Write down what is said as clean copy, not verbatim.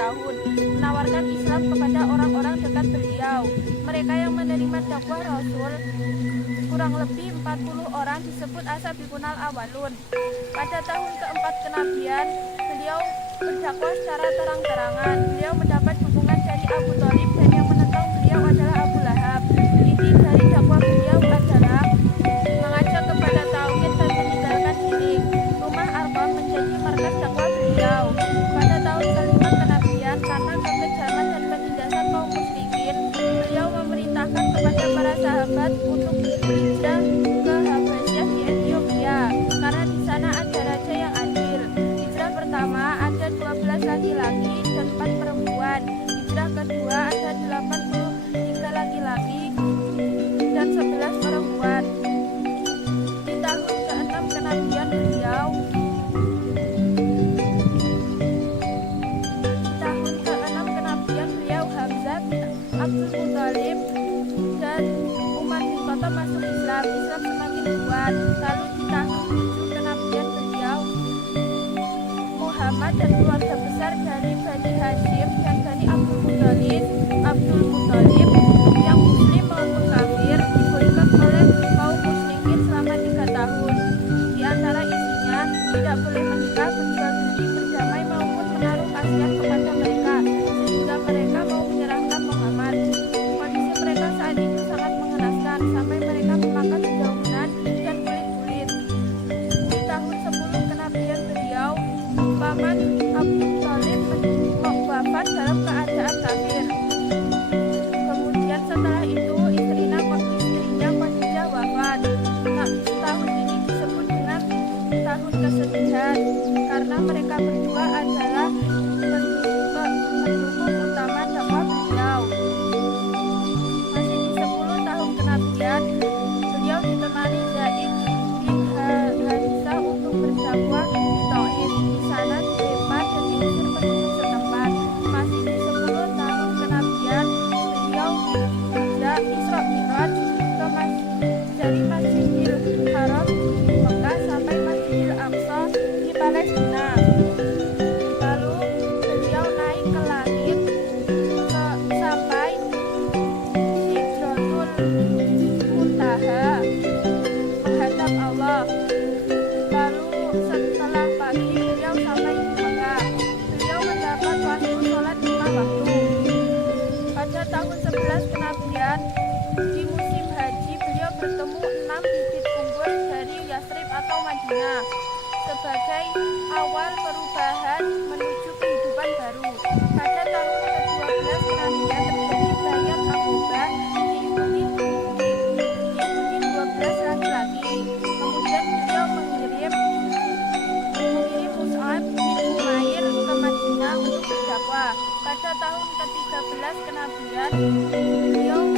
tahun, menawarkan Islam kepada orang-orang dekat beliau. Mereka yang menerima dakwah Rasul kurang lebih 40 orang disebut As-Sabiqunal Awwalun. Pada tahun keempat kenabian, beliau berdakwah secara terang-terangan. Beliau mendapat dukungan dari Abu Thalib dan yang menentang beliau adalah Abu Lahab. Inti dari dakwah beliau adalah mengajak kepada tauhid dan meninggalkan syirik. Rumah Arqam menjadi markas dakwah beliau. Pada tahun kelima kenabian, karena kekejaman dan penindasan kaum musyrikin, beliau memerintahkan kepada para sahabat untuk berhijrah ke Habasyah di Ethiopia, karena di sana ada raja yang adil. Hijrah pertama ada 12 laki-laki dan 4 perempuan. Hijrah kedua ada 83 laki-laki dan 11 perempuan. Di tahun ke-6 kenabian beliau, Hamzah, Abdul Muthalib dan Umar bin Khattab masuk Islam. Islam semakin kuat. Lalu di tahun 7 kenabian beliau, Muhammad dan keluarga besar dari Bani Hashim dan Bani Abdul Muthalib yang muslim maupun kafir diboikot oleh kaum musyrikin selama 3 tahun. Di antara isinya tidak boleh menikah, berjual beli, berdamai maupun menaruh kasihan kepada mereka sehingga mereka mau menyerahkan Muhammad. Kondisi mereka saat itu sangat mengenaskan sampai mereka memakan dedaunan dan kulit-kulit. Di tahun 10 kenabian beliau, paman Abu Thalib wafat dalam keadaan kafir. Kemudian setelah itu istrinya Khadijah wafat. Nah, tahun ini disebut dengan tahun kesedihan karena mereka berdua adalah pendukung utama dakwah beliau. Masih di 10 tahun kenabian, beliau ditemani Zaid bin Harisah untuk berdakwah di Thaif. Di sana dilempar dan diusir penduduk setempat. Masih di 10 tahun kenabian, beliau Isra Mi'raj dari Masjidil Haram di Mekah sampai Masjidil Aqsa di Palestina. Lalu beliau naik ke langit sampai Sidratul Muntaha menghadap Allah. Lalu setelah pagi beliau sampai di Mekah. Beliau mendapat waktu sholat 5 waktu. Pada tahun 11 kenabian, di musim haji beliau bertemu 6 bibit unggul dari Yasrib atau Madinah sebagai awal perubahan menuju kehidupan baru. Pada tahun ke-12 kenabian terjadi Bayat Aqobah diikuti 12 laki-laki. Kemudian beliau mengirim Mus'ab bin Umair ke Madinah untuk berdakwah. Pada tahun ke-13 kenabian, beliau